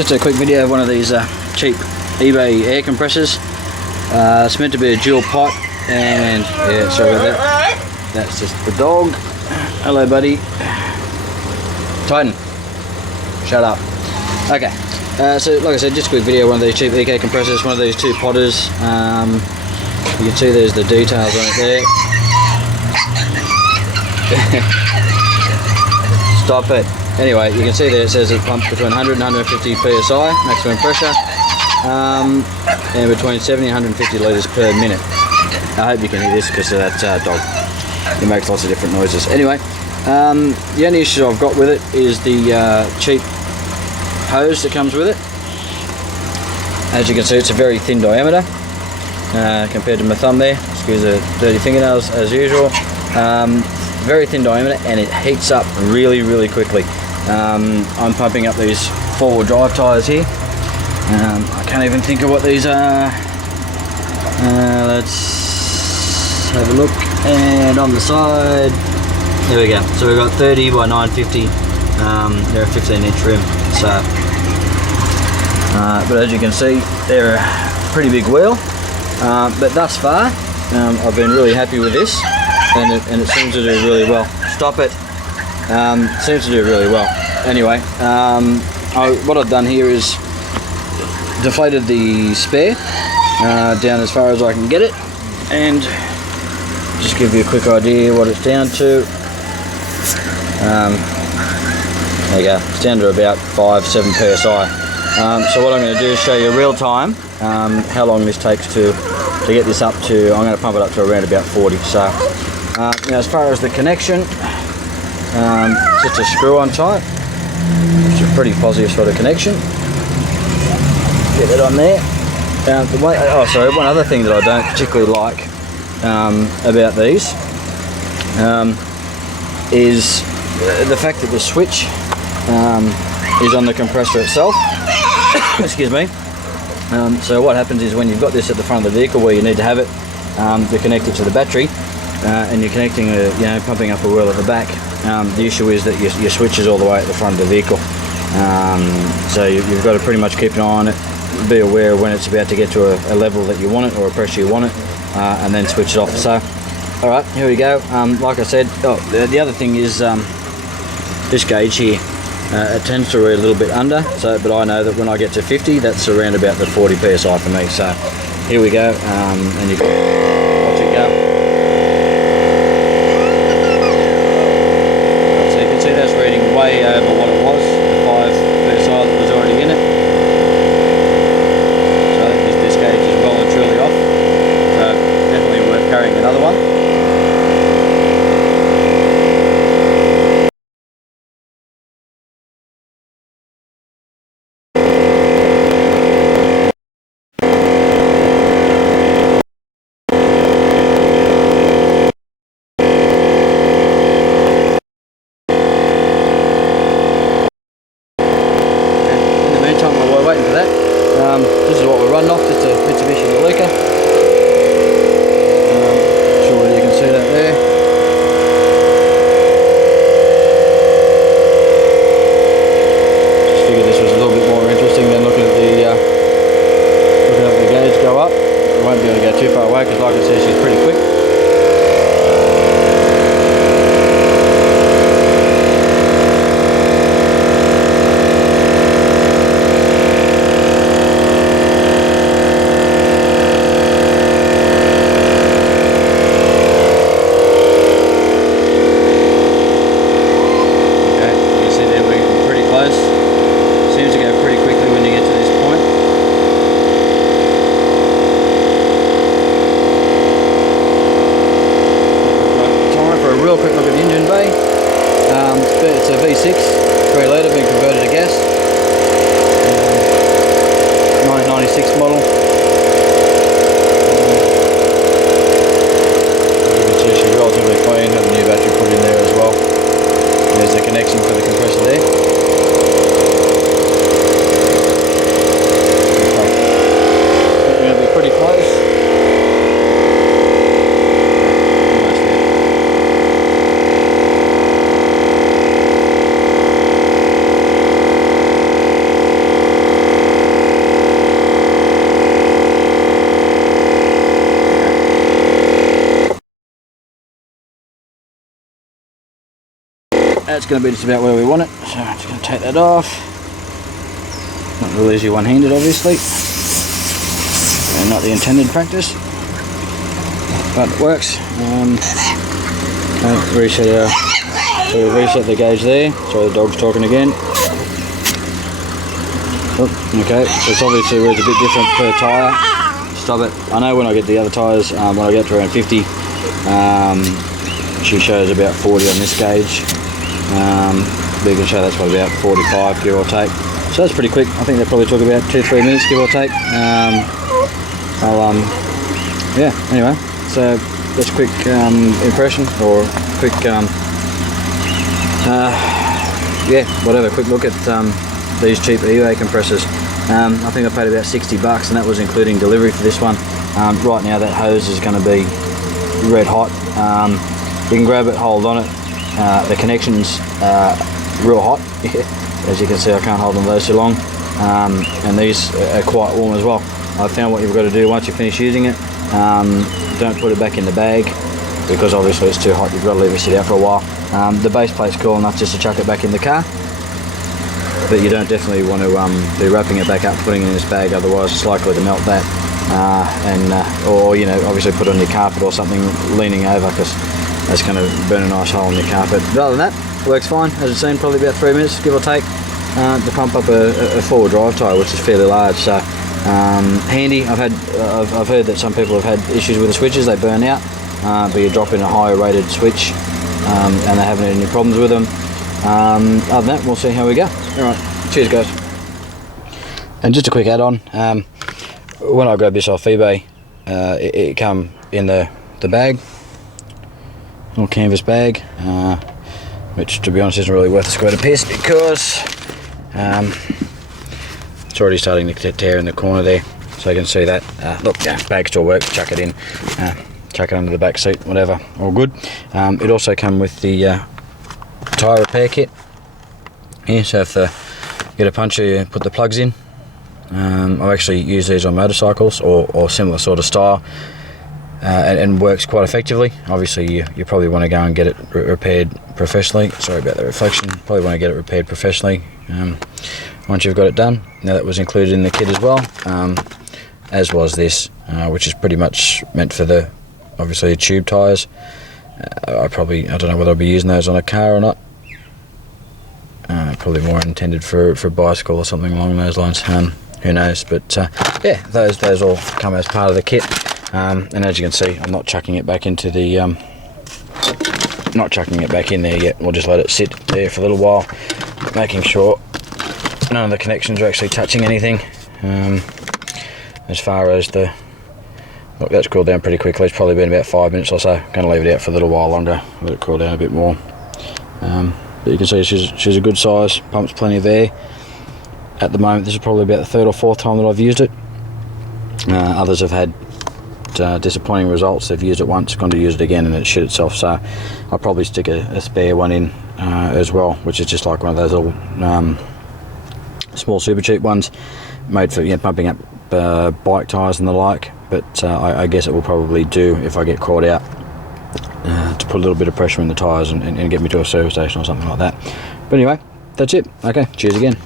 Just a quick video of one of these cheap eBay air compressors. It's meant to be a dual pot, and yeah, sorry about that. That's just the dog. Hello, buddy. Titan, shut up. Okay, so like I said, just a quick video of one of these cheap EK compressors, one of these two potters. You can see there's the details on it there. Stop it. Anyway, you can see there it says it pumps between 100 and 150 psi maximum pressure, and between 70 and 150 litres per minute. I hope you can hear this because of that dog. It makes lots of different noises. Anyway, the only issue I've got with it is the cheap hose that comes with it. As you can see, it's a very thin diameter compared to my thumb there. Excuse the dirty fingernails as usual. Very thin diameter, and it heats up really quickly. I'm pumping up these four-wheel drive tyres here. I can't even think of what these are. Let's have a look. And on the side, there we go. So we've got 30 by 950. They're a 15-inch rim. So, but as you can see, they're a pretty big wheel. But thus far, I've been really happy with this, and it seems to do really well. Stop it. Seems to do really well. Anyway, what I've done here is deflated the spare down as far as I can get it, and just give you a quick idea what it's down to. There you go, it's down to about 5-7 psi. So what I'm going to do is show you real time how long this takes to get this up to. I'm going to pump it up to around about 40. So now as far as the connection, just a screw on tight. It's a pretty positive sort of connection. Get it on there. Sorry, one other thing that I don't particularly like about these is the fact that the switch is on the compressor itself. Excuse me. So what happens is when you've got this at the front of the vehicle where you need to have it, to connect it to the battery, and you're connecting, pumping up a wheel at the back. The issue is that your switch is all the way at the front of the vehicle, so you've got to pretty much keep an eye on it, be aware when it's about to get to a level that you want it, or a pressure you want it, and then switch it off. So, all right, here we go. Like I said, the other thing is this gauge here. It tends to read a little bit under, but I know that when I get to 50, that's around about the 40 psi for me. So here we go, and you can watch it go. Way over what it was, the 5 psi that was already in it. So this gauge is well and truly off. So definitely worth carrying another one. This is what we're running off, just a Mitsubishi Lalica. Sure you can see that there. Just figured this was a little bit more interesting than looking at the gauge go up. We won't be able to go too far away because, like I said, she's pretty quick. Seems to go pretty quickly when you get to this point. We've got time for a real quick look at the engine bay. It's a V6, 3 litre, been converted to gas. 1996 model. You can see she's relatively clean, had a new battery put in there as well. There's the connection for the compressor there. Pretty close. Almost there. that's going to be just about where we want it, so I'm just going to take that off. Not real easy one-handed, obviously, and not the intended practice, but it works. Reset the gauge there. Sorry, the dog's talking again. Oh, okay, so it's obviously a bit different per tyre. Stop it. I know when I get the other tyres, when I get to around 50, she shows about 40 on this gauge. But you can show that's probably about 45, give or take. So that's pretty quick. I think they probably took about 2-3 minutes, give or take. Yeah, anyway, so that's a quick impression, or quick, yeah, whatever, quick look at these cheap Air compressors. I think I paid about $60, and that was including delivery for this one. Right now that hose is going to be red hot. You can grab it, hold on it. The connection's real hot. As you can see, I can't hold on those too long. And these are quite warm as well. I found what you've got to do once you finish using it, don't put it back in the bag, because obviously it's too hot. You've got to leave it sit out for a while. The base plate's cool enough just to chuck it back in the car, but you don't definitely want to be wrapping it back up, putting it in this bag, otherwise it's likely to melt that. Or you know, obviously put it on your carpet or something leaning over, because that's going to burn a nice hole in your carpet. But other than that, it works fine. As it's seen, probably about 3 minutes, give or take, to pump up a four-wheel drive tyre, which is fairly large. So handy. I've heard that some people have had issues with the switches; they burn out. But you drop in a higher rated switch, and they haven't had any problems with them. Other than that, we'll see how we go. All right, cheers, guys. And just a quick add-on. When I grabbed this off eBay, it come in the bag, little canvas bag, which to be honest isn't really worth a squirt of piss, because it's already starting to tear in the corner there, so you can see that. Look, yeah, bag still works. Chuck it in, chuck it under the back seat, whatever, all good. It also come with the tyre repair kit here, so if you get a puncture, you put the plugs in. I've actually used these on motorcycles or similar sort of style, and works quite effectively. Obviously you probably want to go and get it repaired professionally. Sorry about the reflection. Probably want to get it repaired professionally once you've got it done. Now, that was included in the kit as well, as was this, which is pretty much meant for the obviously tube tyres. I don't know whether I'll be using those on a car or not. Probably more intended for a bicycle or something along those lines. Who knows? But yeah, those all come as part of the kit. And as you can see, I'm not chucking it back into the not chucking it back in there yet. We'll just let it sit there for a little while, making sure none of the connections are actually touching anything. As far as the look, that's cooled down pretty quickly. It's probably been about 5 minutes or so. Going to leave it out for a little while longer, let it cool down a bit more. But you can see she's a good size, pumps plenty of air. At the moment, this is probably about the third or fourth time that I've used it. Others have had disappointing results. They've used it once, gone to use it again, and it shit itself. So I'll probably stick a spare one in as well, which is just like one of those little small super cheap ones, made for pumping up bike tyres and the like. But I guess it will probably do if I get caught out, to put a little bit of pressure in the tyres and get me to a service station or something like that. But anyway, that's it. Okay, cheers again.